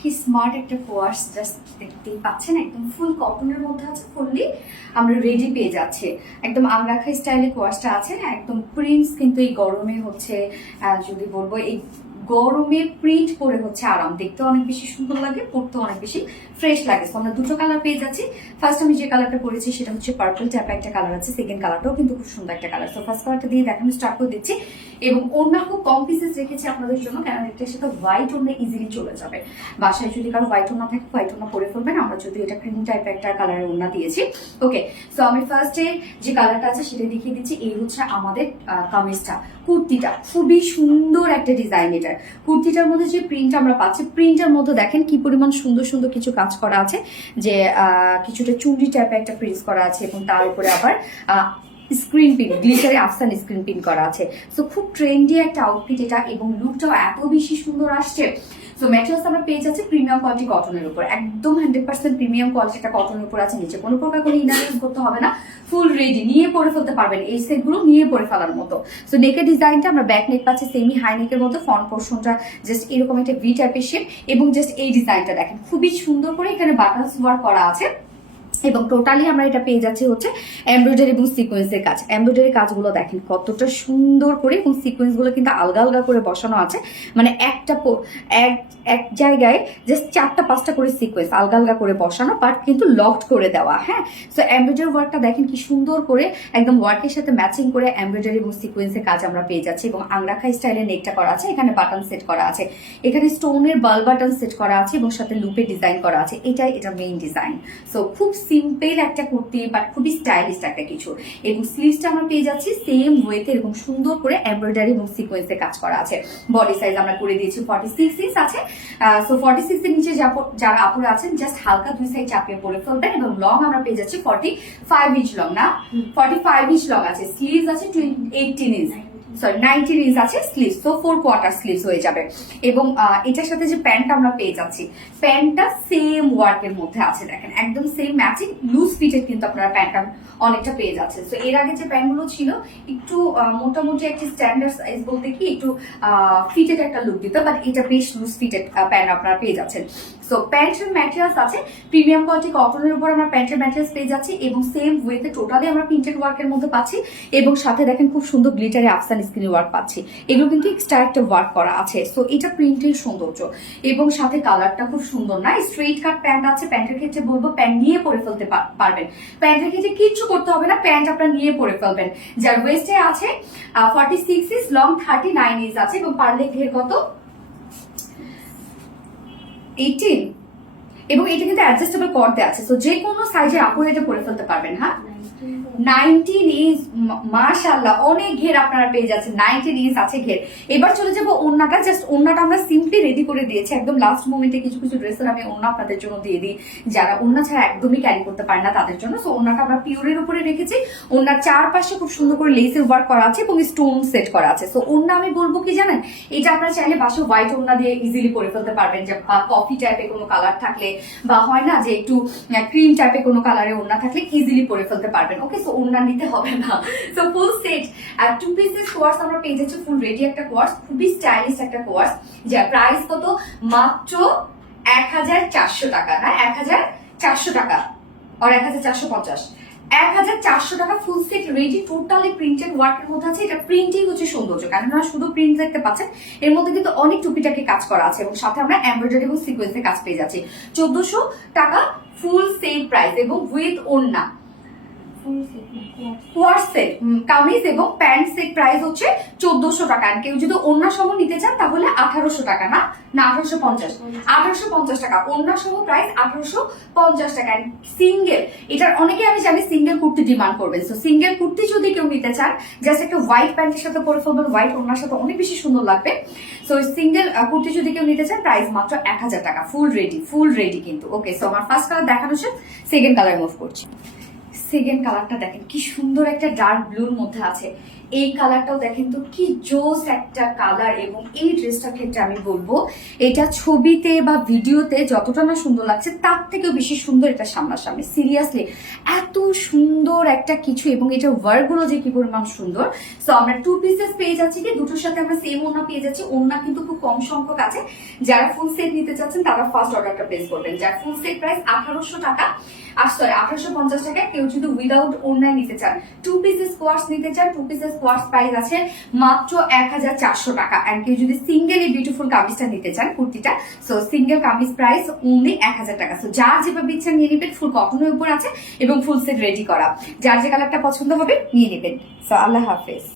কি স্মার্ট একটা quartz, just দেখতেই পাচ্ছেন একদম ফুল কটনের মধ্যে আছে, ফুললি আমরা রেডি পেয়ে যাচ্ছে। একদম আংরাখা স্টাইলে কোয়ার্সটা আছে, একদম প্রিন্টস কিন্তু এই গরমে হচ্ছে যদি বলবো এই গরমে প্রিন্ট পরে হচ্ছে আরাম, দেখতে অনেক বেশি সুন্দর লাগে, পরতে অনেক বেশি ফ্রেশ লাগে। তো আমরা দুটো কালার পেয়ে যাচ্ছি। ফার্স্ট আমি যে কালারটা পরেছি সেটা হচ্ছে পার্পল টাইপের একটা কালার আছে, সেকেন্ড কালারটাও কিন্তু খুব সুন্দর একটা কালার। তো ফার্স্ট কালারটা দিয়ে দেখানো স্টার্ট করে দিচ্ছি এবং অন্য খুব কম পিসেস রেখেছি আপনাদের জন্য, কারণ এটার সাথে হোয়াইট ওড়না ইজিলি চলে যাবে। বাসায় যদি কারো হোয়াইট ওড়না থাকে হোয়াইট ওড়না পরে ফেলবেন, আমরা যদি এটা ক্রিম টাইপের একটা কালারের ওড়না দিয়েছি। ওকে, সো আমি ফার্স্টে যে কালারটা আছে সেটা দেখিয়ে দিচ্ছি। এই হচ্ছে আমাদের কামিজটা, কুর্তিটা খুবই সুন্দর একটা ডিজাইন। এটার কুর্তিটার মধ্যে যে প্রিন্ট আমরা পাচ্ছি, প্রিন্টের মধ্যে দেখেন কি পরিমাণ সুন্দর সুন্দর কিছু কাজ করা আছে, যে কিছুটা চুড়ি টাইপের একটা প্রিন্ট করা আছে এবং তার উপরে আবার স্ক্রিন পিন, গ্লিটারে আফসান স্ক্রিন পিন করা আছে। সো খুব ট্রেন্ডি একটা আউটফিট এটা এবং লুকটাও এত বেশি সুন্দর আসছে। সো ম্যাটেরিয়ালস আমরা পেয়ে যাচ্ছি প্রিমিয়াম কোয়ালিটি কটনের উপর, একদম 100% প্রিমিয়াম কোয়ালিটিটা কটনের উপর আছে। নিচে কোনো প্রকার কোনো ইনার ইউজ করতে হবে না, ফুল রেডি, নিয়ে পরে ফেলতে পারবেন এই সেটগুলো, নিয়ে পরে ফেলার মতো। সো নেকের ডিজাইনটা আমরা ব্যাক নেক পাচ্ছি সেমি হাই নেকের মতো, ফ্রন্ট পোর্শনটা জাস্ট এরকম একটা ভি টাইপের শেপ এবং জাস্ট এই ডিজাইনটা দেখেন খুবই সুন্দর করে এখানে বাটনস ওয়ার্ক করা আছে এবং টোটালি আমরা এটা পেয়ে যাচ্ছি হচ্ছে এমব্রয়ডারি এবং সিকোয়েন্সের কাজ। এমব্রয়ডারি কাজগুলো দেখেন কতটা সুন্দর করে এবং সিকোয়েন্স গুলো কিন্তু আলগা আলগা করে বসানো আছে, মানে একটা এক জায়গায় জাস্ট 4-5টা করে সিকোয়েন্স আলগা আলগা করে বসানো, বাট কিন্তু লকড করে দেওয়া। হ্যাঁ, সো এমব্রয়ডারি ওয়ার্কটা দেখেন কি সুন্দর করে একদম ওয়ার্কের সাথে ম্যাচিং করে এমব্রয়ডারি এবং সিকোয়েন্সের কাজ আমরা পেয়ে যাচ্ছি এবং আংরাখা স্টাইলের নেকটা করা আছে। এখানে বাটন সেট করা আছে, এখানে স্টোনের বাল বাটন সেট করা আছে এবং সাথে লুপে ডিজাইন করা আছে। এটাই এটা মেইন ডিজাইন। সো খুব সিম্পল একটা কুর্তি বাট খুবই স্টাইলিশ একটা কিছু। এবং স্লিভসটা আমরা পেয়ে যাচ্ছি সেম ওয়েতে এরকম সুন্দর করে এমব্রয়ডারি এবং সিকোয়েন্সে কাজ করা আছে। বডি সাইজ আমরা করে দিয়েছি 46 ইঞ্চ আছে। সো 46 এর নিচে যারা আপুরা আছেন জাস্ট হালকা দুই সাইড চাপিয়ে পরে ফেলবেন এবং লং আমরা পেয়ে যাচ্ছি 45 ইঞ্চ লং, না 45 ইঞ্চ লং আছে। স্লিভস আছে 18 ইঞ্চ, সরি 19 ইঞ্চ আছে স্লিভস, তো 4 কোয়ার্টার স্লিভস হয়ে যাবে। এবং এটার সাথে যে প্যান্টটা আমরা পেয়ে যাচ্ছি, প্যান্টটা সেম ওয়ার্কের মধ্যে আছে, দেখেন একদম সেম ম্যাচিং লুজ ফিটেড কিন্তু আপনারা প্যান্টটা অনেকটা পেয়ে যাচ্ছেন। তো এর আগে যে প্যান্টগুলো ছিল একটু মোটামুটি একটা স্ট্যান্ডার্ড সাইজ বলতে কি একটু ফিটেড একটা লুক দিত, বাট এটা বেশ লুজ ফিটেড প্যান্ট আপনারা পেয়ে যাচ্ছেন। সো প্যান্টের ম্যাটেরিয়ালস আছে প্রিমিয়াম কোয়ালিটি কটনের উপর আমরা প্যান্টের ম্যাটেরিয়ালস পেয়ে যাচ্ছি এবং সেম ওয়েতে টোটালি আমরা প্রিন্টেড ওয়ার্কের মধ্যে পাচ্ছি এবং সাথে দেখেন খুব সুন্দর গ্লিটারে আফসান স্ক্রিন ওয়ার্ক পাচ্ছি। এগুলো কিন্তু এক্সট্রা একটা ওয়ার্ক করা আছে। সো এটা প্রিন্টের সৌন্দর্য এবং সাথে কালারটা খুব সুন্দর, না স্ট্রেইট কাট প্যান্ট আছে। প্যান্টের ক্ষেত্রে বলবো প্যান্ট নিয়ে পরে ফেলতে পারবেন, প্যান্টের ক্ষেত্রে কিচ্ছু করতে হবে না, প্যান্ট আপনারা নিয়ে পরে ফেলবেন। যার ওয়েস্টে আছে 46 ইঞ্চ, লং 39 ইঞ্চ আছে এবং পারলে ঘের কত 18 এবং এটা কিন্তু অ্যাডজাস্টেবল করতে আছে। তো যে কোনো সাইজে আপুরা এটা পরে ফেলতে পারবেন। হ্যাঁ, 19 ইঞ্চ, মাশাআল্লাহ অনেক ঘের আপনারা পেয়ে যাচ্ছেন, 19 ইঞ্চ আছে ঘের। এবার চলে যাবো ওন্নাটা। জাস্ট ওন্নাটা আমরা সিম্পলি রেডি করে দিয়েছি একদম লাস্ট মোমেন্টে। কিছু কিছু ড্রেসের আমি ওন্না আপনাদের জন্য দিয়ে দিই যারা ওন্না ছাড়া একদমই ক্যারি করতে পারে না তাদের জন্য। সো ওন্নাটা আমরা পিওরের উপরে রেখেছি। ওন্নার চারপাশে খুব সুন্দর করে লেসের ওয়ার্ক করা আছে এবং স্টোন সেট করা আছে। সো ওন্না আমি বলবো কি জানেন, এটা আপনারা চাইলে বাসা হোয়াইট ওন্না দিয়ে ইজিলি পরে ফেলতে পারবেন, যে কফি টাইপের কোনো কালার থাকলে বা হয় না যে একটু ক্রিম টাইপের কোনো কালারে ওন্না থাকলে ইজিলি পরে ফেলতে পারবেন। ওকে, সো ওন্না নিতে হবে না। সো ফুল সেট আর 2 পিসেস কোয়ার্স আমরা পেয়ে যাচ্ছি, ফুল রেডি একটা কোয়ার্স, খুবই স্টাইলিশ একটা কোয়ার্স, যার প্রাইস কত মাত্র 1400 টাকা, না 1400 টাকা আর 1450, 1400 টাকা full set ready, totally printed ওয়ার্কের মধ্যে আছে। এটা প্রিন্টিং হচ্ছে সৌন্দর্য, কেননা শুধু প্রিন্ট দেখতে পাচ্ছেন, এর মধ্যে কিন্তু অনেক টুপিটাকে কাজ করা আছে এবং সাথে আমরা এমব্রয়ডারি এবং সিকোয়েন্সের কাজ পেয়ে যাচ্ছি। 1400 টাকা ফুল সেট প্রাইস এবং উইথ ওড়না। কোয়ার্স সেট কামিজ এবং প্যান্ট সেট প্রাইস হচ্ছে 1400 টাকা। আর কেউ যদি ওড়না সহ নিতে চান তাহলে 1800 টাকা, না 1850 টাকা। ওড়না সহ প্রাইস 1850 টাকা। সিঙ্গেল, এটার অনেকে আমি জানি সিঙ্গেল কুর্তি ডিমান্ড করবেন। সো সিঙ্গেল কুর্তি যদি কেউ নিতে চান, জাস্ট একটা হোয়াইট প্যান্টের সাথে পরে ফেলবেন, হোয়াইট ওড়নার সাথে অনেক বেশি সুন্দর লাগবে। সো সিঙ্গেল কুর্তি যদি কেউ নিতে চান প্রাইস মাত্র 1000 টাকা, ফুল রেডি কিন্তু। ওকে, সো আমার ফার্স্ট কালার দেখানো শেষ, সেকেন্ড কালার মুভ করছি। সেকেন্ড কালারটা দেখেন কি সুন্দর একটা ডার্ক ব্লুর মধ্যে আছে। এই কালারটাও দেখেন তো কি জোস একটা কালার, এবং এই ড্রেসটার ক্ষেত্রে আমি বলবো এটা ছবিতে বা ভিডিওতে যতটা না সুন্দর লাগছে তার থেকেও বেশি সুন্দর এটা সামনাসামনি। সিরিয়াসলি এত সুন্দর একটা কিছু, এবং এটা ওয়ার্কগুলো যে কি পরিমাণ সুন্দর। সো আমরা 2 পিসেস পেয়ে যাচ্ছি, কি দুটোর সাথে আমরা সেম ওড়না পেয়ে যাচ্ছি। ওড়না কিন্তু খুব কম সংখ্যক আছে, যারা ফুল সেট নিতে চাচ্ছেন তারা ফার্স্ট অর্ডারটা প্লেস করবেন। যার ফুল সেট প্রাইস 1800 টাকা, আর সরি 1850 টাকা। কেউ যদি উইদাউট ওড়নায় নিতে চান, 2 পিসেস কোয়ার্স নিতে চান, 2 পিসেস কোয়ার্স প্রাইস আছে মাত্র 1400 টাকা। এন্ড কেউ যদি সিঙ্গেল এই বিউটিফুল কামিজটা নিতে চান, কুর্তিটা, so single kameez price only 1000 টাকা। সো যার যেভাবে ইচ্ছা নিয়ে নেবেন, ফুল কটনের উপর আছে এবং ফুল সেট রেডি করা। যার যে কালারটা পছন্দ হবে নিয়ে নেবেন। সো আল্লাহ হাফেজ।